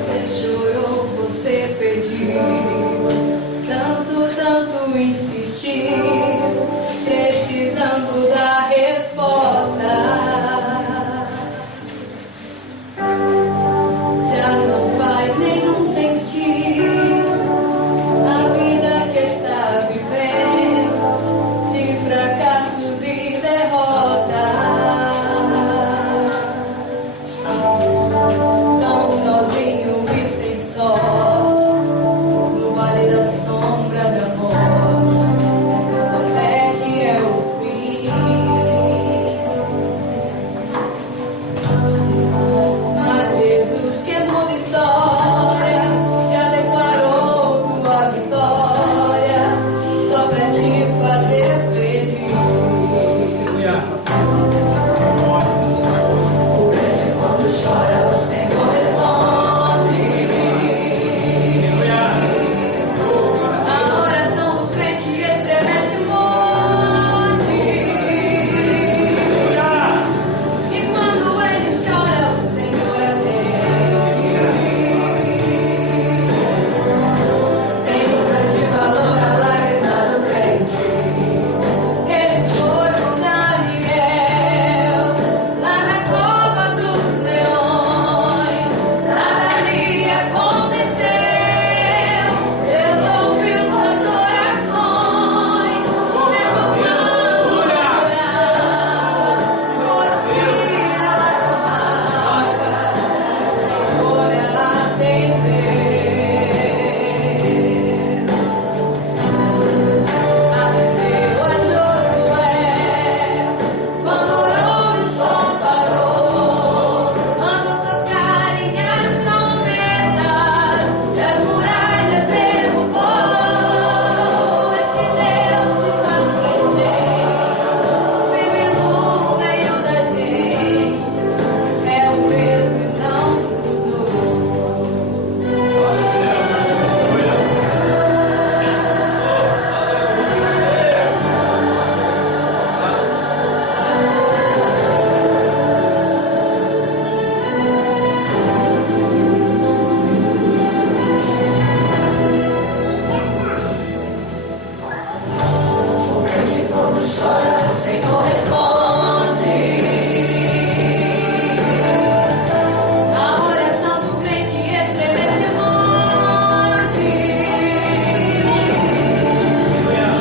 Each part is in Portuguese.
Você chorou, você pediu, tanto insistir, precisando da resposta. Já não faz nenhum sentido a vida que está vivendo, de fracassos e derrotas. Tão sozinho e sem sorte, no vale da sombra da morte. Essa até que é o fim. Mas Jesus, que muda história, já declarou tua vitória, só pra te fazer feliz. O crente quando chora, você corresponde. A oração do crente estremece o monte. E quando ele chora, o Senhor atende. Tem um grande valor a lágrima do crente. Ele foi com Daniel lá na cova dos leões. Nada ali aconteceu. Deus ouviu suas orações. Mesmo quando orava, por fim ela clamava, o Senhor ela atendeu. Atendeu a Josué quando orou e o sol parou. Mandou tocarem as trombetas e as muralhas derrubou. Este Deus se faz presente, vive no meio da gente. É o mesmo e não mudou. O crente quando chora, você corresponde. A oração do crente estremece o monte.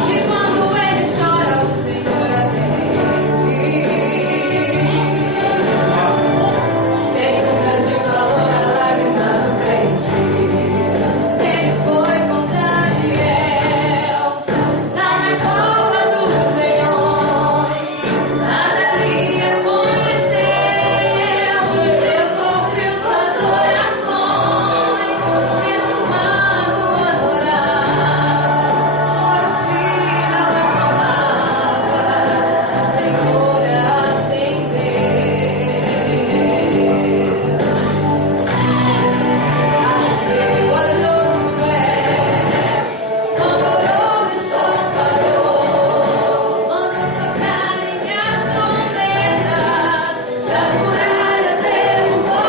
E quando ele chora, o Senhor atende. Tem um grande valor a lágrima do crente. Ele foi com Daniel lá na cova dos leões. Nada ali aconteceu. Deus ouviu suas orações. Mesmo quando adorava, por fim ela clamava, o Senhor a atendeu. Atendeu a Josué quando orou e o sol parou. Mandou tocarem as trombetas e as muralhas derrubou.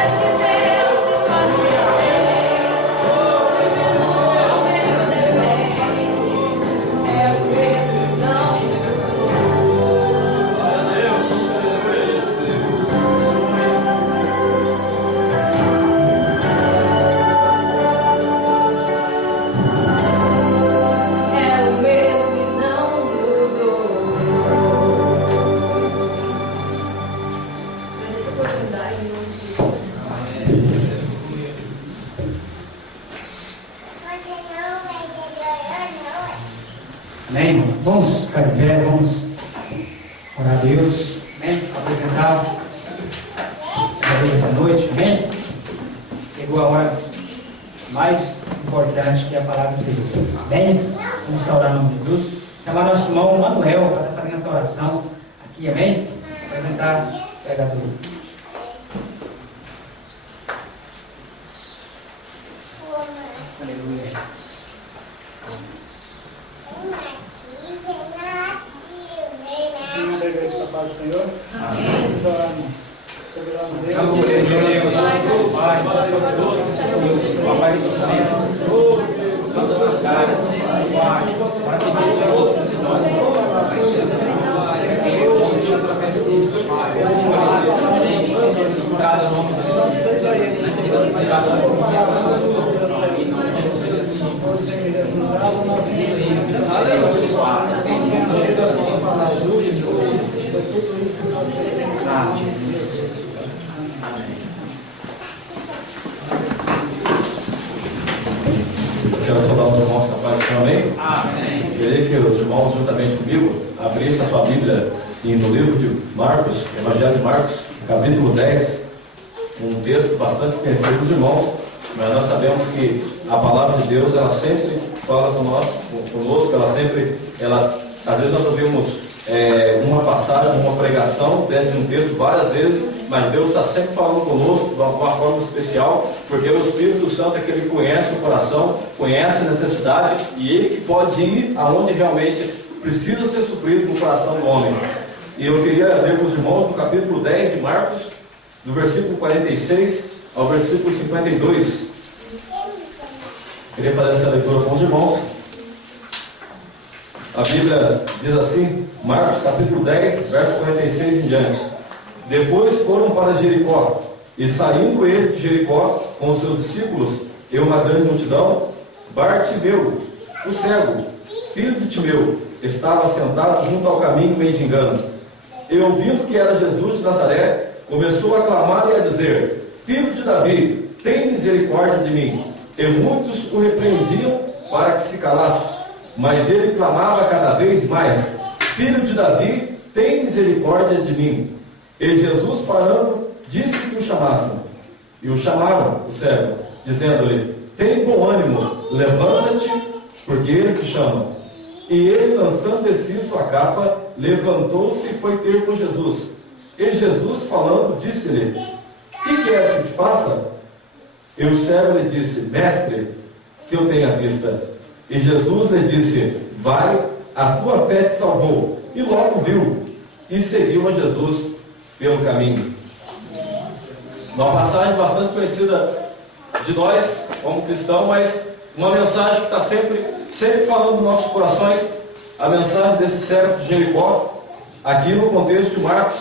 Este Deus se faz presente, vive no meio da gente. É o mesmo, não é o mesmo e não mudou. Agradeço a oportunidade em nome de Jesus. Amém, irmão? Vamos ficar de pé, vamos orar a Deus, amém? Apresentar a Deus essa noite, amém? Chegou a hora mais importante que é a palavra de Deus, amém? Vamos orar em nome de Jesus. Chamar nosso irmão Manuel para estar fazendo essa oração aqui, amém? Apresentar o pregador. Aleluia. Vem da igreja da paz do Senhor. Amém. Vamos orar, irmãos. Segurando Deus. Deus, Pai, Pai, Papai do céu, todas as graças, Pai, para que Deus ouça as histórias, cada nome do Senhor, cada nome Quero saudar os irmãos que a paz do Senhor, amém? Amém. Queria que os irmãos, juntamente comigo, abrissem a sua Bíblia no livro de Marcos, Evangelho de Marcos, capítulo 10, um texto bastante conhecido dos irmãos, mas nós sabemos que a palavra de Deus, ela sempre fala conosco, às vezes nós ouvimos uma passagem, uma pregação dentro de um texto várias vezes, mas Deus está sempre falando conosco de uma forma especial, porque o Espírito Santo é que ele conhece o coração, conhece a necessidade, e ele que pode ir aonde realmente precisa ser suprido no coração do homem. E eu queria ler com os irmãos no capítulo 10 de Marcos, do versículo 46 ao versículo 52. Queria fazer essa leitura com os irmãos. A Bíblia diz assim, Marcos capítulo 10, verso 46 em diante. Depois foram para Jericó, e saindo ele de Jericó com os seus discípulos e uma grande multidão, Bartimeu, o cego, filho de Timeu, estava sentado junto ao caminho mendigando. E ouvindo que era Jesus de Nazaré, começou a clamar e a dizer: Filho de Davi, tem misericórdia de mim. E muitos o repreendiam para que se calasse, mas ele clamava cada vez mais: Filho de Davi, tem misericórdia de mim. E Jesus, parando, disse que o chamassem. E o chamaram, o cego, dizendo-lhe: Tem bom ânimo, levanta-te, porque ele te chama. E ele, lançando de si sua capa, levantou-se e foi ter com Jesus. E Jesus, falando, disse-lhe: Que queres que te faça? E o cego lhe disse: Mestre, que eu tenha vista. E Jesus lhe disse: Vai, a tua fé te salvou. E logo viu, e seguiu a Jesus pelo caminho. Uma passagem bastante conhecida de nós, como cristãos, mas uma mensagem que está sempre falando nos nossos corações. A mensagem desse cego de Jericó, aqui no contexto de Marcos,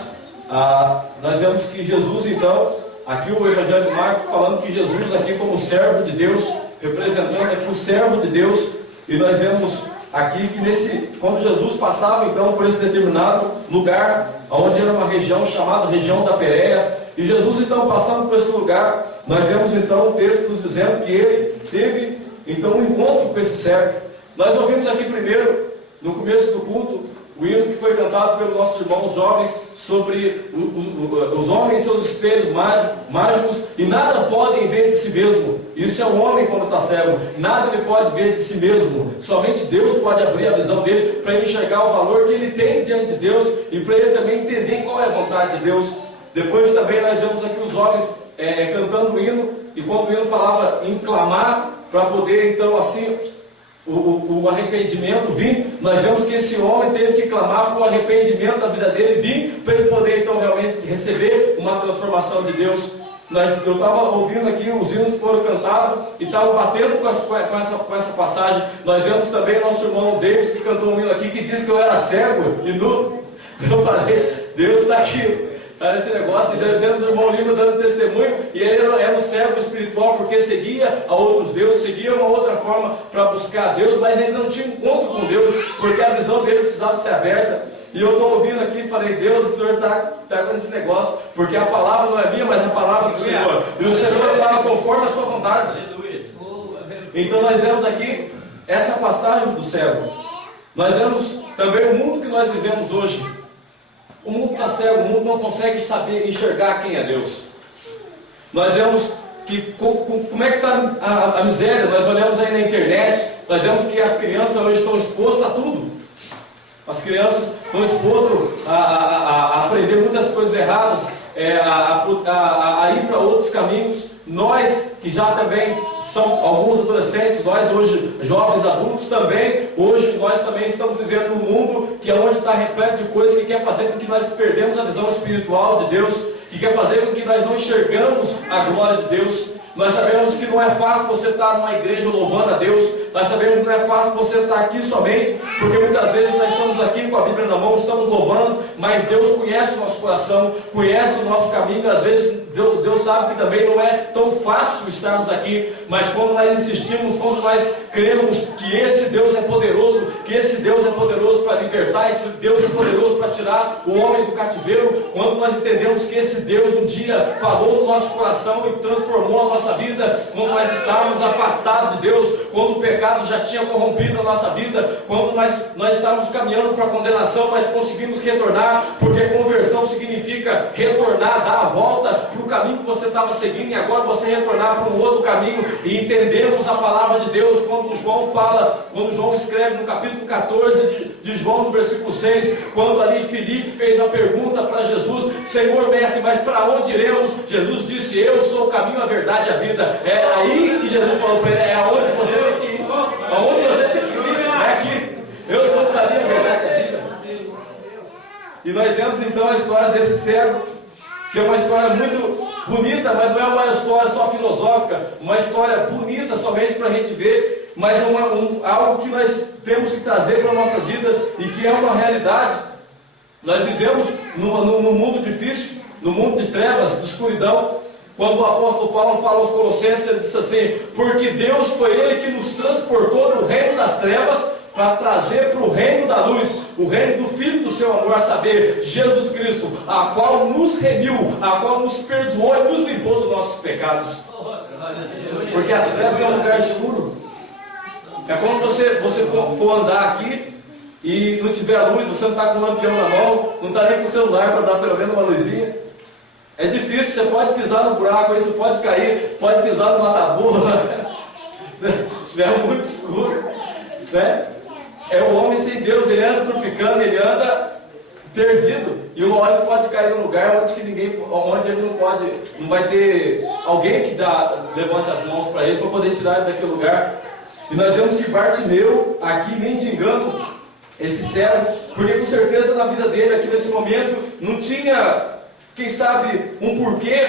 nós vemos que Jesus, então, aqui o Evangelho de Marcos, falando que Jesus aqui como servo de Deus, representando aqui o servo de Deus, e nós vemos aqui que quando Jesus passava então por esse determinado lugar, onde era uma região chamada região da Pérea, e Jesus então passando por esse lugar, nós vemos então o texto nos dizendo que ele teve então um encontro com esse cego. Nós ouvimos aqui primeiro, no começo do culto, o hino que foi cantado pelos nossos irmãos jovens sobre os homens e seus espelhos mágicos, e nada podem ver de si mesmo. Isso é o homem quando está cego, nada ele pode ver de si mesmo, somente Deus pode abrir a visão dele para ele enxergar o valor que ele tem diante de Deus e para ele também entender qual é a vontade de Deus. Depois também nós vemos aqui os jovens cantando o hino, e quando o hino falava em clamar para poder então assim o arrependimento vir, nós vemos que esse homem teve que clamar para o arrependimento da vida dele vir, para ele poder então realmente receber uma transformação de Deus. Eu estava ouvindo aqui, os hinos foram cantados e estava batendo com essa passagem. Nós vemos também nosso irmão Davis, que cantou um hino aqui, que disse que eu era cego e nu. Eu falei, Deus está aqui. Está nesse negócio, e vemos o irmão Lima dando testemunho, e ele era um servo espiritual, porque seguia a outros deuses, seguia uma outra forma para buscar a Deus, mas ainda não tinha encontro com Deus, porque a visão dele precisava ser aberta. E eu estou ouvindo aqui e falei: Deus, o Senhor está com esse negócio, porque a palavra não é minha, mas a palavra do Senhor, e o Senhor fala conforme a sua vontade. Então nós vemos aqui essa passagem do cego. Nós vemos também o mundo que nós vivemos hoje. O mundo está cego, o mundo não consegue saber enxergar quem é Deus. Nós vemos que como é que está a miséria. Nós olhamos aí na internet, nós vemos que as crianças hoje estão expostas a tudo. As crianças estão expostas a aprender muitas coisas erradas, a ir para outros caminhos. Nós, que já também são alguns adolescentes, nós hoje, jovens adultos também, hoje nós também estamos vivendo num mundo que é onde está repleto de coisas que quer fazer com que nós perdemos a visão espiritual de Deus. que quer fazer com que nós não enxergamos a glória de Deus. Nós sabemos que não é fácil você estar numa igreja louvando a Deus. Nós sabemos que não é fácil você estar aqui somente, porque muitas vezes nós estamos aqui com a Bíblia na mão, estamos louvando, mas Deus conhece o nosso coração, conhece o nosso caminho. Às vezes Deus sabe que também não é tão fácil estarmos aqui, mas quando nós insistimos, quando nós cremos que esse Deus é poderoso, que esse Deus é poderoso para libertar, esse Deus é poderoso para tirar o homem do cativeiro, quando nós entendemos que esse Deus um dia falou no nosso coração e transformou a nossa vida, quando nós estávamos afastados de Deus, quando o pecado já tinha corrompido a nossa vida, quando nós estávamos caminhando para a condenação, mas conseguimos retornar, porque conversão significa retornar, dar a volta para o caminho que você estava seguindo, e agora você retornar para um outro caminho, e entendemos a palavra de Deus, quando João fala, quando João escreve no capítulo 14 de João, no versículo 6, quando ali Filipe fez a pergunta para Jesus: Senhor mestre, mas para onde iremos? Jesus disse: eu sou o caminho, a verdade e a vida. É aí que Jesus falou para ele: é aonde você tem que ir, aonde você tem que ir, é aqui, eu sou o caminho, a verdade e a vida. E nós vemos então a história desse cego, que é uma história muito bonita, mas não é uma história só filosófica, uma história bonita somente para a gente ver, mas é algo que nós temos que trazer para a nossa vida e que é uma realidade. Nós vivemos num mundo difícil, no mundo de trevas, de escuridão. Quando o apóstolo Paulo fala aos Colossenses, ele diz assim: porque Deus foi Ele que nos transportou do reino das trevas para trazer para o reino da luz, o reino do Filho do seu amor, a saber, Jesus Cristo, a qual nos remiu, a qual nos perdoou e nos limpou dos nossos pecados. Porque as trevas é um lugar escuro. É quando você for andar aqui e não tiver a luz, você não está com o lampião na mão, não está nem com o celular para dar pelo menos uma luzinha. É difícil, você pode pisar no buraco, aí você pode cair, pode pisar no mata-burro, se estiver muito escuro, né? É o homem sem Deus, ele anda tropicando, ele anda perdido, e uma hora ele pode cair num lugar onde ele não vai ter alguém que levante as mãos para ele, para poder tirar ele daquele lugar. E nós vemos que Bartimeu, aqui mendigando, esse cego, porque com certeza na vida dele, aqui nesse momento, não tinha, quem sabe, um porquê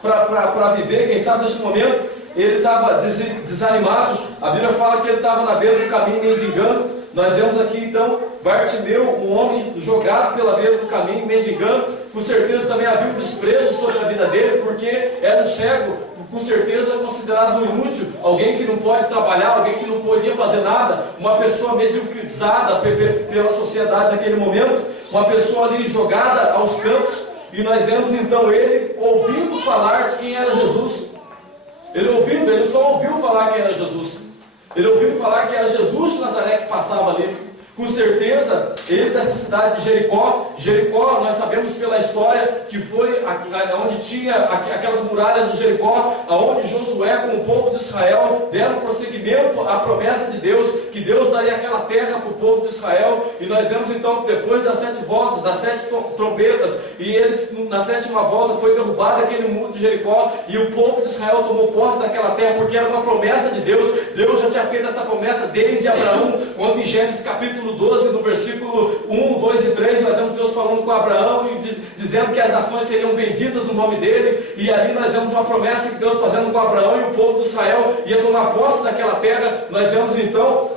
para viver. Quem sabe neste momento ele estava desanimado. A Bíblia fala que ele estava na beira do caminho mendigando. Nós vemos aqui então Bartimeu, um homem jogado pela beira do caminho, mendigando. Com certeza também havia um desprezo sobre a vida dele, porque era um cego, com certeza considerado inútil, alguém que não pode trabalhar, alguém que não podia fazer nada, uma pessoa mediocrizada pela sociedade naquele momento, uma pessoa ali jogada aos cantos. E nós vemos então ele ouvindo falar de quem era Jesus. Ele só ouviu falar quem era Jesus. Ele ouviu falar que era Jesus de Nazaré que passava ali. Com certeza, ele dessa cidade de Jericó. Jericó, nós sabemos pela história que foi onde tinha aquelas muralhas de Jericó, onde Josué com o povo de Israel deram prosseguimento à promessa de Deus, que Deus daria aquela terra para o povo de Israel. E nós vemos então que depois das 7 voltas, das 7 trombetas, e eles na 7ª volta foi derrubado aquele muro de Jericó, e o povo de Israel tomou posse daquela terra, porque era uma promessa de Deus. Deus já tinha feito essa promessa desde Abraão, quando em Gênesis capítulo 12, no versículo 1, 2 e 3, nós vemos Deus falando com Abraão e dizendo que as nações seriam benditas no nome dele. E ali nós vemos uma promessa que Deus fazendo com Abraão, e o povo de Israel ia tomar posse daquela terra. Nós vemos então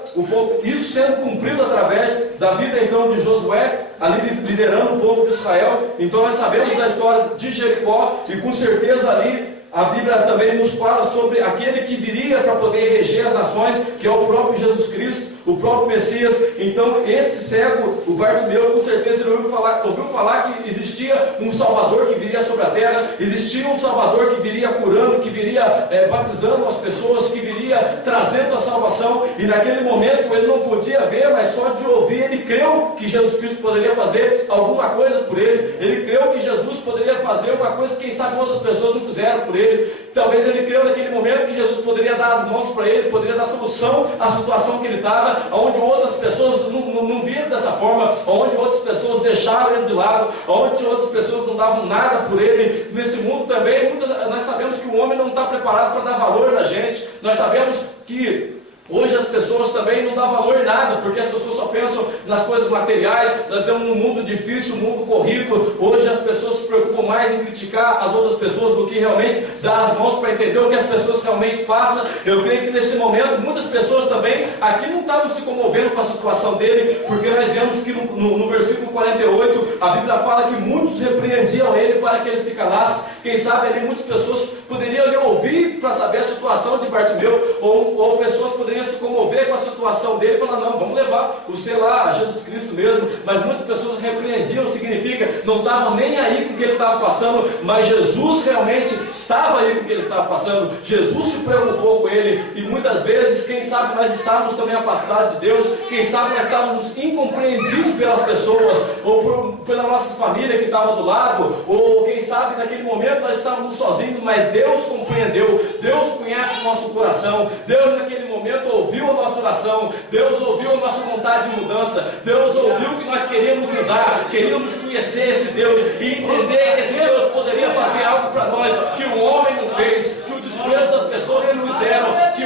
isso sendo cumprido através da vida então de Josué, ali liderando o povo de Israel. Então nós sabemos da história de Jericó, e com certeza ali a Bíblia também nos fala sobre aquele que viria para poder reger as nações, que é o próprio Jesus Cristo, o próprio Messias. Então esse cego, o Bartimeu, com certeza ele ouviu falar que existia um Salvador que viria sobre a terra, existia um Salvador que viria curando, que viria batizando as pessoas, que viria trazendo a salvação. E naquele momento ele não podia ver, mas só de ouvir ele creu que Jesus Cristo poderia fazer alguma coisa por ele. Ele creu que Jesus poderia fazer uma coisa que quem sabe outras pessoas não fizeram por ele. Talvez ele creu naquele momento que Jesus poderia dar as mãos para ele, poderia dar solução à situação que ele estava, onde outras pessoas não viram dessa forma, onde outras pessoas deixaram ele de lado, onde outras pessoas não davam nada por ele. Nesse mundo também, nós sabemos que o homem não está preparado para dar valor na gente. Nós sabemos que Hoje as pessoas também não dão valor em nada, porque as pessoas só pensam nas coisas materiais. Nós vivemos num mundo difícil, um mundo corrido. Hoje as pessoas se preocupam mais em criticar as outras pessoas do que realmente dar as mãos para entender o que as pessoas realmente passam. Eu creio que nesse momento muitas pessoas também aqui não estavam se comovendo com a situação dele, porque nós vemos que no versículo 48 a Bíblia fala que muitos repreendiam ele para que ele se calasse. Quem sabe ali muitas pessoas poderiam lhe ouvir para saber a situação de Bartimeu, ou pessoas poderiam se comover com a situação dele e falar: não, vamos levar o sei lá, Jesus Cristo mesmo. Mas muitas pessoas repreendiam, significa, não estavam nem aí com o que ele estava passando, mas Jesus realmente estava aí com o que ele estava passando. Jesus se preocupou com ele, e muitas vezes, quem sabe nós estávamos também afastados de Deus, quem sabe nós estávamos incompreendidos pelas pessoas, ou pela nossa família que estava do lado, ou quem sabe naquele momento nós estávamos sozinhos, mas Deus compreendeu, Deus conhece o nosso coração, Deus naquele momento ouviu a nossa oração, Deus ouviu a nossa vontade de mudança, Deus ouviu que nós queríamos mudar, queríamos conhecer esse Deus e entender que esse Deus poderia fazer algo para nós que o homem não fez, que o desprezo das pessoas não fizeram, que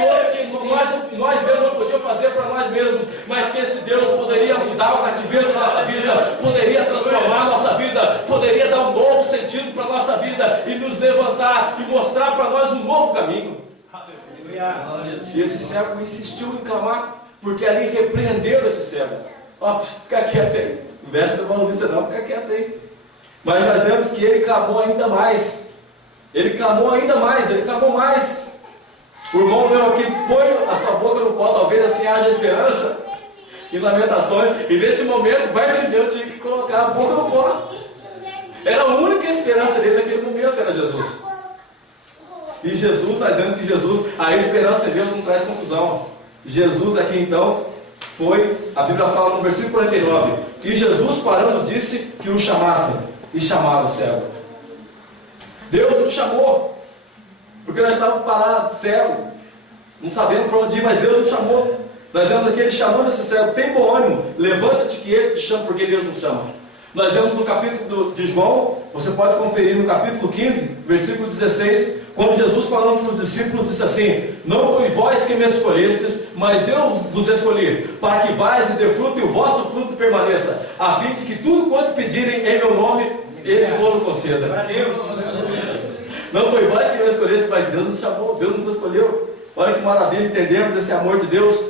nós mesmos não podíamos fazer para nós mesmos, mas que esse Deus poderia mudar o cativeiro da nossa vida, poderia transformar a nossa vida, poderia dar um novo sentido para a nossa vida e nos levantar e mostrar para nós um novo caminho. E esse cego insistiu em clamar, porque ali repreenderam esse cego. Ó, fica quieto aí, não veste da mão não, fica quieto aí. Mas nós vemos que ele clamou ainda mais. Ele clamou ainda mais, ele clamou mais. O irmão meu aqui põe a sua boca no pó, talvez assim haja esperança. Em Lamentações, e nesse momento Bartimeu tinha que colocar a boca no pó. Era a única esperança dele naquele momento, era Jesus. E Jesus, nós vemos que Jesus, a esperança em Deus não traz confusão. Jesus aqui então foi, a Bíblia fala no versículo 49, que Jesus parando disse que o chamassem, e chamaram o cego. Deus nos chamou, porque nós estávamos parados, cego, não sabendo para onde ir, mas Deus nos chamou. Nós vemos aqui ele chamando esse cego: tem bom ânimo, levanta-te que ele te chama, porque Deus nos chama. Nós vemos no capítulo de João, você pode conferir no capítulo 15, versículo 16, quando Jesus falando para os discípulos disse assim: não foi vós que me escolhestes, mas eu vos escolhi, para que vais e dê fruto e o vosso fruto permaneça, a fim de que tudo quanto pedirem em meu nome, Ele vos conceda. Não foi vós que me escolheste, mas Deus nos chamou, Deus nos escolheu. Olha que maravilha, entendemos esse amor de Deus.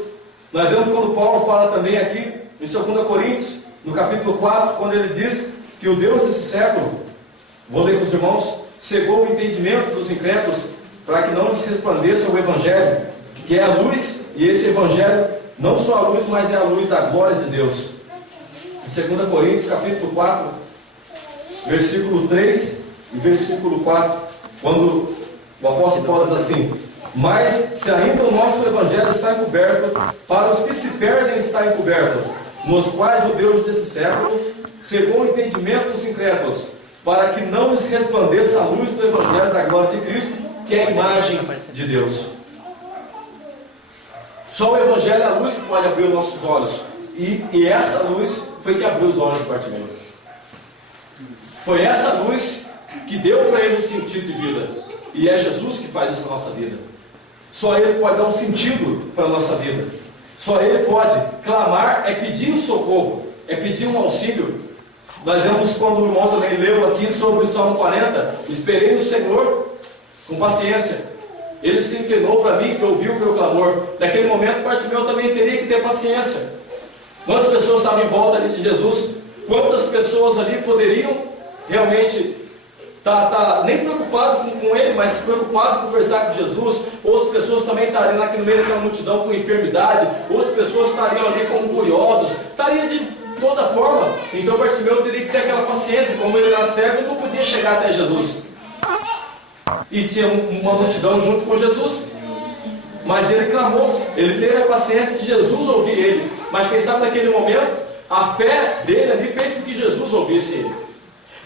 Nós vemos quando Paulo fala também aqui, em 2 Coríntios, no capítulo 4, quando ele diz que o Deus desse século, vou ler com os irmãos, cegou o entendimento dos incrédulos, para que não lhes resplandeça o Evangelho, que é a luz, e esse Evangelho não só a luz, mas é a luz da glória de Deus. Em 2 Coríntios, capítulo 4, versículo 3 e versículo 4, quando o apóstolo Paulo diz assim: mas se ainda o nosso Evangelho está encoberto, para os que se perdem está encoberto, nos quais o Deus desse século cegou o entendimento dos incrédulos, para que não lhes resplandeça a luz do Evangelho da glória de Cristo, que é a imagem de Deus. Só o Evangelho é a luz que pode abrir os nossos olhos, e essa luz foi que abriu os olhos de Bartimeu. Foi essa luz que deu para ele um sentido de vida, e é Jesus que faz isso na nossa vida. Só Ele pode dar um sentido para a nossa vida. Só Ele pode. Clamar é pedir um socorro, é pedir um auxílio. Nós vemos quando o irmão também leu aqui sobre o Salmo 40: esperei no Senhor com paciência, Ele se inclinou para mim e ouviu o meu clamor. Naquele momento Bartimeu também teria que ter paciência. Quantas pessoas estavam em volta ali de Jesus? Quantas pessoas ali poderiam realmente nem preocupado com ele, mas preocupado em conversar com Jesus? Outras pessoas também estariam aqui no meio daquela multidão com enfermidade, outras pessoas estariam ali como curiosos, estariam de toda forma. Então Bartimeu teria que ter aquela paciência, como ele era cego, ele não podia chegar até Jesus, e tinha uma multidão junto com Jesus, mas ele clamou, ele teve a paciência de Jesus ouvir ele. Mas quem sabe naquele momento, a fé dele ali fez com que Jesus ouvisse ele,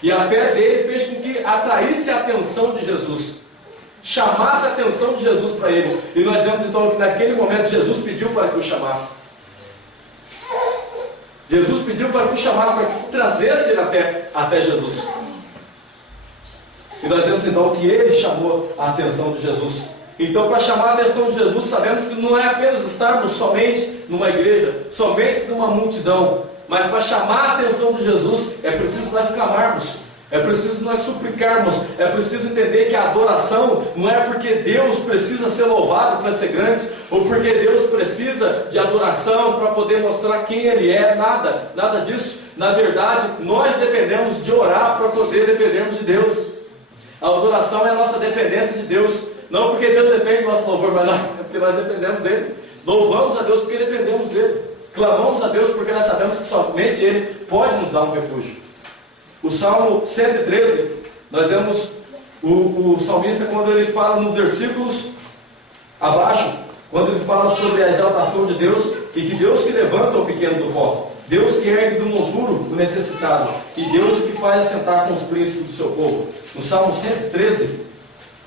e a fé dele fez com que atraísse a atenção de Jesus, chamasse a atenção de Jesus para ele. E nós vemos então que naquele momento Jesus pediu para que o chamasse. Jesus pediu para que o chamasse, para que trazesse ele até Jesus. E nós vemos então que ele chamou a atenção de Jesus. Então, para chamar a atenção de Jesus, sabemos que não é apenas estarmos somente numa igreja, somente numa multidão, mas para chamar a atenção de Jesus, é preciso nós clamarmos, é preciso nós suplicarmos, é preciso entender que a adoração não é porque Deus precisa ser louvado para ser grande, ou porque Deus precisa de adoração para poder mostrar quem Ele é, nada disso. Na verdade, nós dependemos de orar para poder dependermos de Deus. A adoração é a nossa dependência de Deus, não porque Deus depende do nosso louvor, mas porque nós dependemos dEle. Louvamos a Deus porque dependemos dEle, clamamos a Deus porque nós sabemos que somente Ele pode nos dar um refúgio. O Salmo 113, nós vemos o salmista quando ele fala nos versículos abaixo, quando ele fala sobre a exaltação de Deus, e que Deus que levanta o pequeno do pó, Deus que ergue do monturo o necessitado, e Deus que faz assentar com os príncipes do seu povo. No Salmo 113,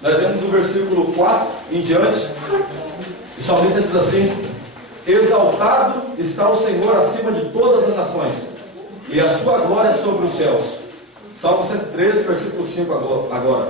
nós vemos no versículo 4 em diante, o salmista diz assim: exaltado está o Senhor acima de todas as nações, e a sua glória sobre os céus. Salmo 113, versículo 5 agora.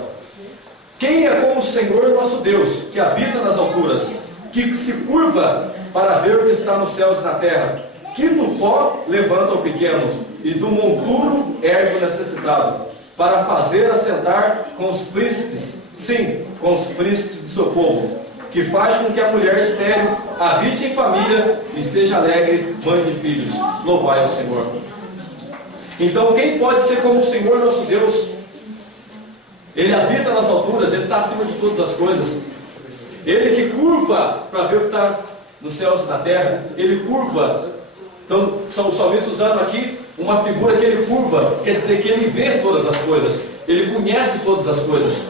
Quem é como o Senhor nosso Deus, que habita nas alturas, que se curva para ver o que está nos céus e na terra, que do pó levanta o pequeno, e do monturo ergue o necessitado, para fazer assentar com os príncipes, sim, com os príncipes do seu povo, que faz com que a mulher estéril habite em família e seja alegre mãe de filhos. Louvai ao Senhor. Então, quem pode ser como o Senhor nosso Deus? Ele habita nas alturas, Ele está acima de todas as coisas. Ele que curva para ver o que está nos céus e na terra. Ele curva. Então, o salmista usando aqui uma figura que ele curva, quer dizer que ele vê todas as coisas. Ele conhece todas as coisas.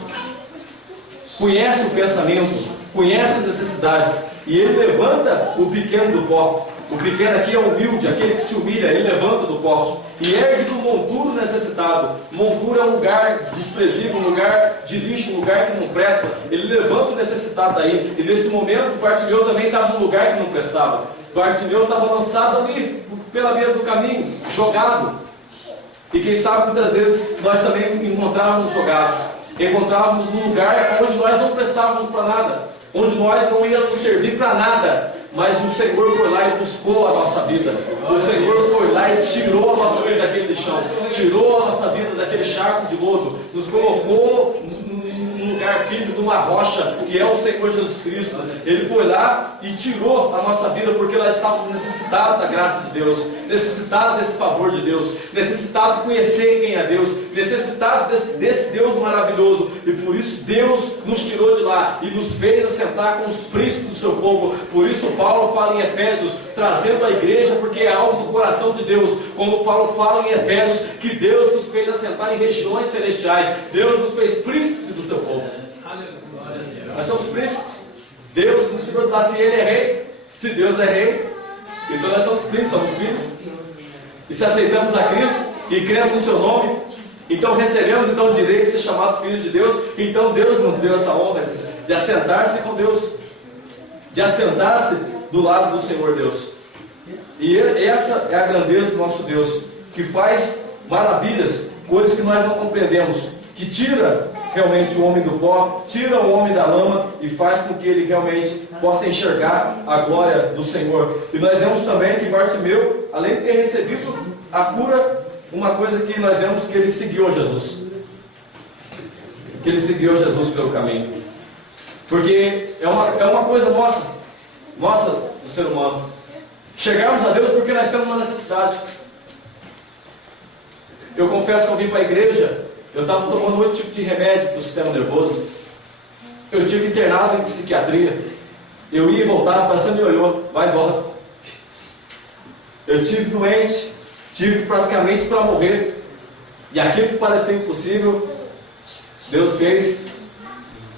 Conhece o pensamento, conhece as necessidades. E Ele levanta o pequeno do pó. O pequeno aqui é humilde, aquele que se humilha, ele levanta do pó e ergue do monturo necessitado. Monturo é um lugar desprezível, um lugar de lixo, um lugar que não presta. Ele levanta o necessitado daí. E nesse momento, Bartimeu também estava num lugar que não prestava. Bartimeu estava lançado ali, pela beira do caminho, jogado. E quem sabe muitas vezes nós também encontrávamos jogados. Encontrávamos num lugar onde nós não prestávamos para nada, onde nós não íamos servir para nada. Mas o Senhor foi lá e buscou a nossa vida. O Senhor foi lá e tirou a nossa vida daquele lixão, tirou a nossa vida daquele charco de lodo, nos colocou num lugar firme, numa rocha, que é o Senhor Jesus Cristo. Ele foi lá e tirou a nossa vida, porque nós estávamos necessitados da graça de Deus, necessitados desse favor de Deus, necessitados de conhecer quem é Deus, necessitados desse Deus maravilhoso. E por isso Deus nos tirou de lá e nos fez assentar com os príncipes do seu povo. Por isso Paulo fala em Efésios, trazendo a igreja, porque é algo do coração de Deus. Como Paulo fala em Efésios, que Deus nos fez assentar em regiões celestiais. Deus nos fez príncipes do seu povo. Nós somos príncipes. Deus nos tirou de lá. Se Ele é rei, se Deus é rei, então nós somos príncipes, somos filhos. E se aceitamos a Cristo e cremos no seu nome, então recebemos o direito de ser chamados filhos de Deus. Então Deus nos deu essa honra de assentar-se com Deus, de assentar-se do lado do Senhor Deus. E essa é a grandeza do nosso Deus, que faz maravilhas, coisas que nós não compreendemos, que tira realmente o homem do pó, tira o homem da lama e faz com que ele realmente possa enxergar a glória do Senhor. E nós vemos também que Bartimeu, além de ter recebido a cura, uma coisa que nós vemos que ele seguiu a Jesus, que ele seguiu a Jesus pelo caminho, porque é uma coisa nossa do ser humano, chegarmos a Deus porque nós temos uma necessidade. Eu confesso que eu vim para a igreja, eu estava tomando outro tipo de remédio para o sistema nervoso, eu tive internado em psiquiatria, eu ia e voltava, parecendo ioiô, vai e volta. Eu tive doente, tive praticamente para morrer, e aquilo que parecia impossível, Deus fez,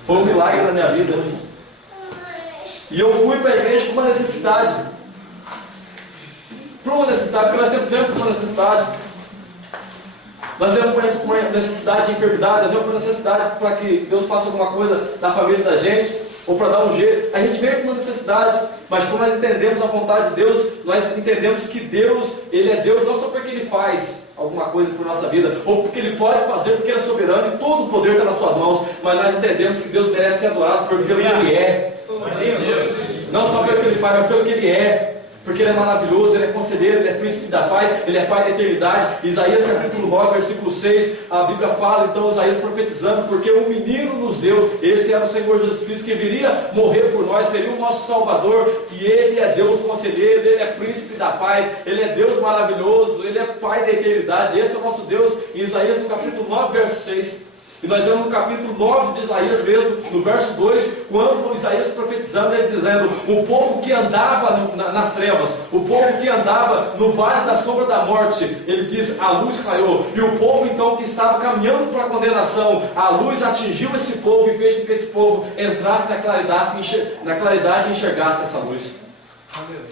foi um milagre na minha vida. E eu fui para a igreja com uma necessidade, porque nós sempre vemos uma necessidade. Nós vemos por necessidade de enfermidade, nós vemos por necessidade para que Deus faça alguma coisa na família da gente, ou para dar um jeito. A gente veio com uma necessidade, mas quando nós entendemos a vontade de Deus, nós entendemos que Deus, Ele é Deus não só porque Ele faz alguma coisa por nossa vida, ou porque Ele pode fazer, porque Ele é soberano e todo o poder está nas suas mãos, mas nós entendemos que Deus merece ser adorado pelo que Ele é. Não só pelo que Ele faz, mas pelo que Ele é. Porque Ele é maravilhoso, Ele é conselheiro, Ele é príncipe da paz, Ele é Pai da eternidade. Isaías capítulo 9, versículo 6, a Bíblia fala, então Isaías profetizando, porque um menino nos deu, esse era o Senhor Jesus Cristo, que viria morrer por nós, seria o nosso Salvador, que Ele é Deus conselheiro, Ele é príncipe da paz, Ele é Deus maravilhoso, Ele é Pai da eternidade, esse é o nosso Deus. Em Isaías no capítulo 9, verso 6, e nós vemos no capítulo 9 de Isaías mesmo, no verso 2, quando Isaías profetizando, ele dizendo: o povo que andava nas trevas, o povo que andava no vale da sombra da morte, ele diz, a luz raiou. E o povo então que estava caminhando para a condenação, a luz atingiu esse povo e fez com que esse povo entrasse na claridade e enxergasse essa luz.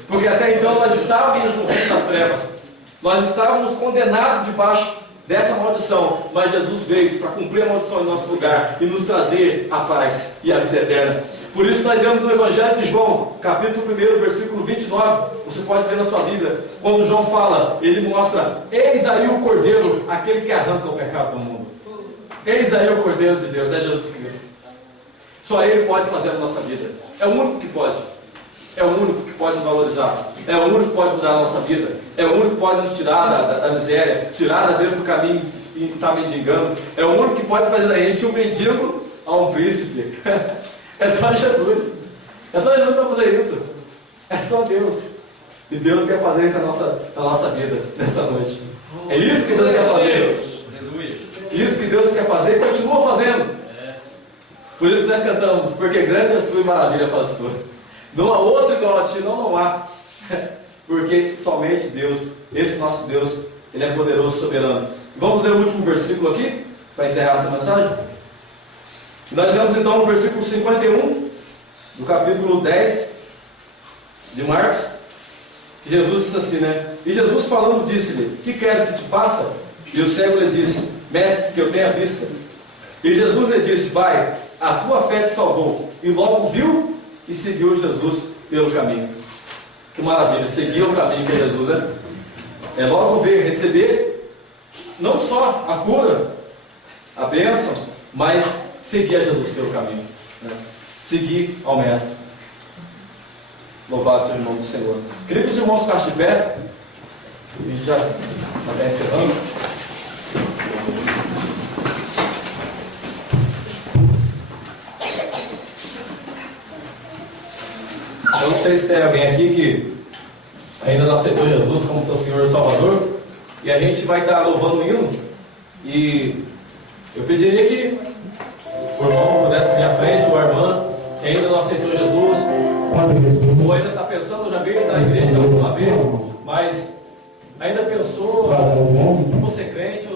Porque até então nós estávamos no reino das trevas, nós estávamos condenados debaixo dessa maldição, mas Jesus veio para cumprir a maldição em nosso lugar e nos trazer a paz e a vida eterna. Por isso nós vemos no Evangelho de João, capítulo 1, versículo 29, você pode ver na sua Bíblia, quando João fala, ele mostra: eis aí o Cordeiro, aquele que arranca o pecado do mundo. Eis aí o Cordeiro de Deus, é Jesus Cristo. Só Ele pode fazer a nossa vida, é o único que pode. É o único que pode nos valorizar, é o único que pode mudar a nossa vida, é o único que pode nos tirar da miséria, tirar da beira do caminho e estar mendigando, é o único que pode fazer da gente um mendigo a um príncipe. É só Jesus, é só Jesus para fazer isso, é só Deus, e Deus quer fazer isso na nossa vida, nessa noite. É isso que Deus quer fazer, isso que Deus quer fazer e continua fazendo. Por isso que nós cantamos: porque grande és tu e maravilha, pastor. Não há outro igual a ti, não há. Porque somente Deus, esse nosso Deus, Ele é poderoso, soberano. Vamos ler o último versículo aqui, para encerrar essa mensagem. Nós vemos então no versículo 51, do capítulo 10 de Marcos, que Jesus disse assim, né? E Jesus falando disse-lhe: que queres que te faça? E o cego lhe disse: mestre, que eu tenha vista. E Jesus lhe disse: vai, a tua fé te salvou. E logo viu e seguiu Jesus pelo caminho. Que maravilha, seguir o caminho que é Jesus, né? É logo ver, receber não só a cura, a bênção, mas seguir a Jesus pelo caminho, né? Seguir ao Mestre. Louvado seja o nome do Senhor. Queria que os irmãos ficassem de pé. A gente já está encerrando. Eu não sei se tem alguém aqui que ainda não aceitou Jesus como seu Senhor e Salvador, e a gente vai estar louvando o hino, e eu pediria que o irmão pudesse vir à frente, ou a irmã que ainda não aceitou Jesus, ou ainda está pensando, já veio da igreja alguma vez, mas ainda pensou, você é crente,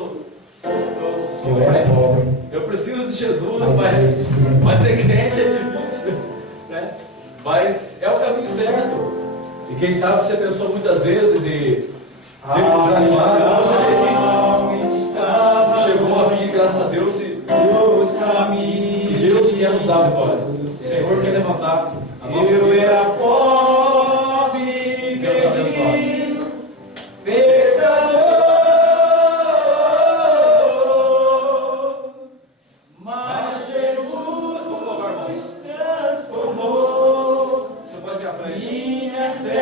eu preciso de Jesus, mas ser crente é difícil, né? Mas é o caminho certo. E quem sabe você pensou muitas vezes e teve desanimado, você chegou aqui, graças a Deus, e que Deus quer nos dar a vitória. O Senhor quer levantar a nossa vida. Eu era pobre, pedi perdão, mas Jesus nos transformou. Você pode vir à frente. Minhas trevas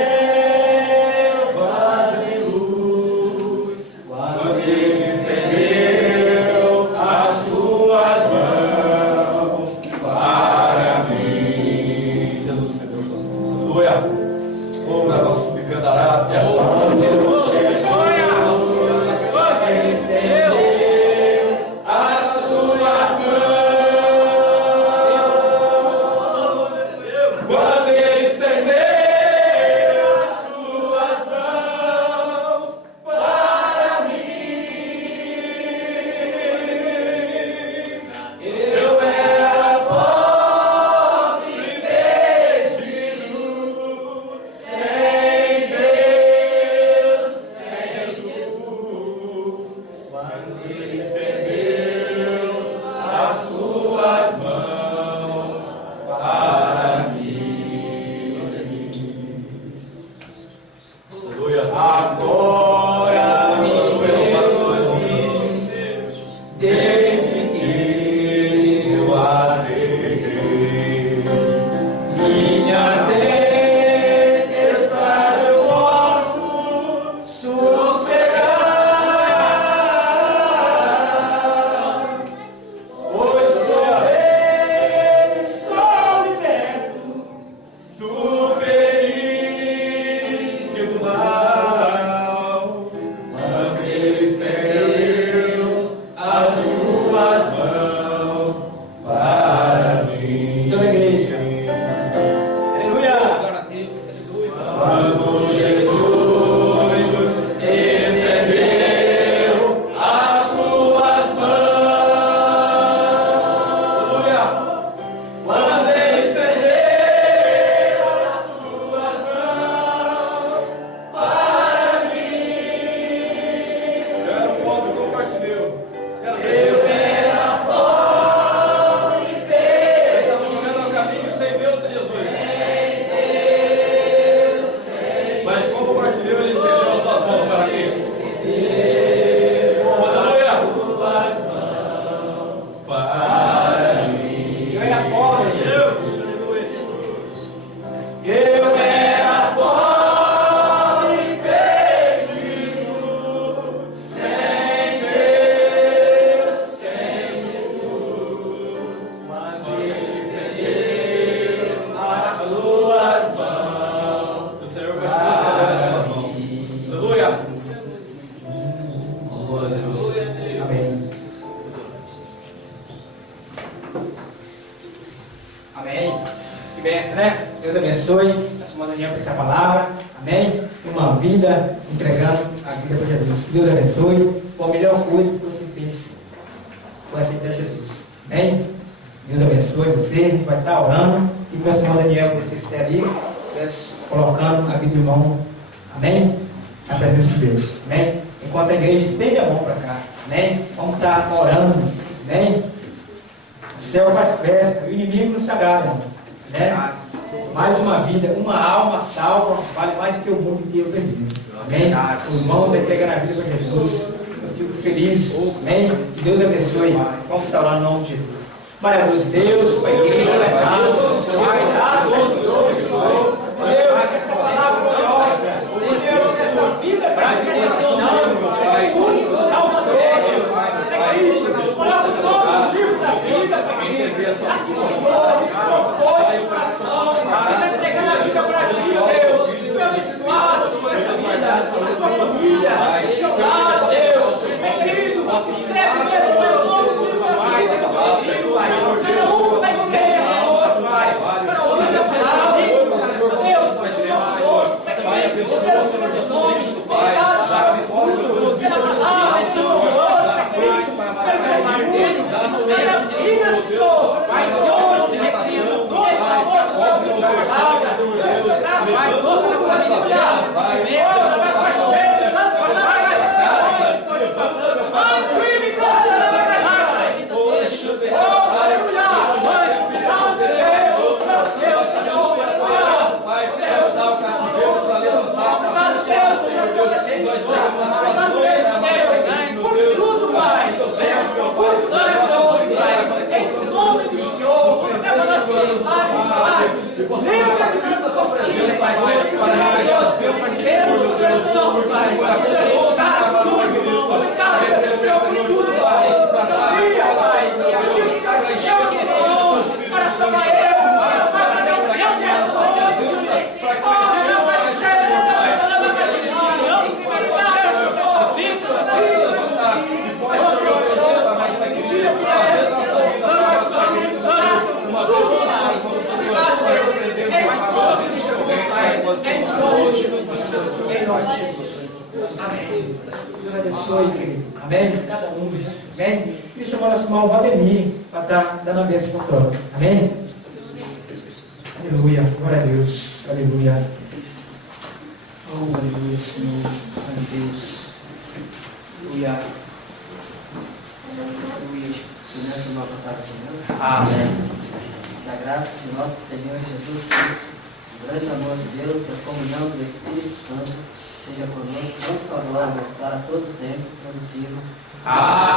em luz, quando Ele estendeu as suas mãos para mim. Jesus estendeu suas mãos. Aleluia. Vamos na nossa subcandará. Ele estendeu as suas mãos. Quando Ele estendeu as suas mãos para mim, eu era pobre e perdido, conhece, né? Deus abençoe. Nós mandamos Daniel para essa palavra. Amém? Uma vida entregando a vida para Jesus. Que Deus abençoe. Foi a melhor coisa que você fez. Foi aceitar Jesus. Amém? Deus abençoe você. A gente vai estar orando. E o nosso irmão Daniel, que você estiver ali, colocando a vida do irmão. Amém? Na presença de Deus. Amém? Enquanto a igreja estende a mão para cá. Amém? Vamos estar orando. Amém? O céu faz festa. O inimigo nos sagrado, irmão. Né? Mais uma vida, uma alma salva, vale mais do que o mundo inteiro perdido. Amém? O irmão vai pegar na vida com Jesus. Eu fico feliz. Amém? Que Deus abençoe. Vamos estar lá no nome de Jesus. Maravilhoso Deus, Pai querido, Deus, essa palavra gloriosa, Deus, essa vida para a vida, o Salvador, Deus, coloca o nome no livro da vida, Pai querido, aqui chegou, me propôs o coração, está entregando a vida para ti, Deus, meu espaço, essa vida, a sua família, o seu lar, Deus, Pai querido, escreve mesmo o meu nome no livro da vida, Pai querido, cada um vai comer essa outro, Pai, para ouvir a palavra, Deus, Pai, você é o Senhor de nome, obrigado, Pai, pela palavra, Senhor, Pai querido, pela vida, Senhor, Pai, Deus, Pai querido, esse amor, Pai, palavra, Deus, tua graça, Pai, nossa família, Deus, vai com a cheia, vai com a cheia, Pai, crime, cara, vai com a cheia, oh, aleluia, santo Deus, Senhor, aleluia, Deus, obrigado, Deus, por tudo, Pai, por tudo, Pai, em nome do Senhor, até para nós podermos Pai, lembra de Deus, postinho, Pai, Deus, não, Pai, Deus, cara, tudo, obrigado, Deus, por tudo, Pai, dia, Pai, que os teus irmãos, para salvar eu, para fazer o que eu quero, oh, meu Pai, em nome de Jesus. Amém. Deus abençoe, querido. Amém? Cada um. Amém? E chamar nosso irmão Valdemir para estar dando a bênção pastoral. Amém? Aleluia. Glória a Deus. Aleluia. Oh, aleluia, Senhor. Glória a Deus. Aleluia. Aleluia. Nessa nova votação, Amém. da graça de nosso Senhor Jesus Cristo, o grande amor de Deus e a comunhão do Espírito Santo seja conosco, não só agora, mas para todos sempre, todos digam. Amém.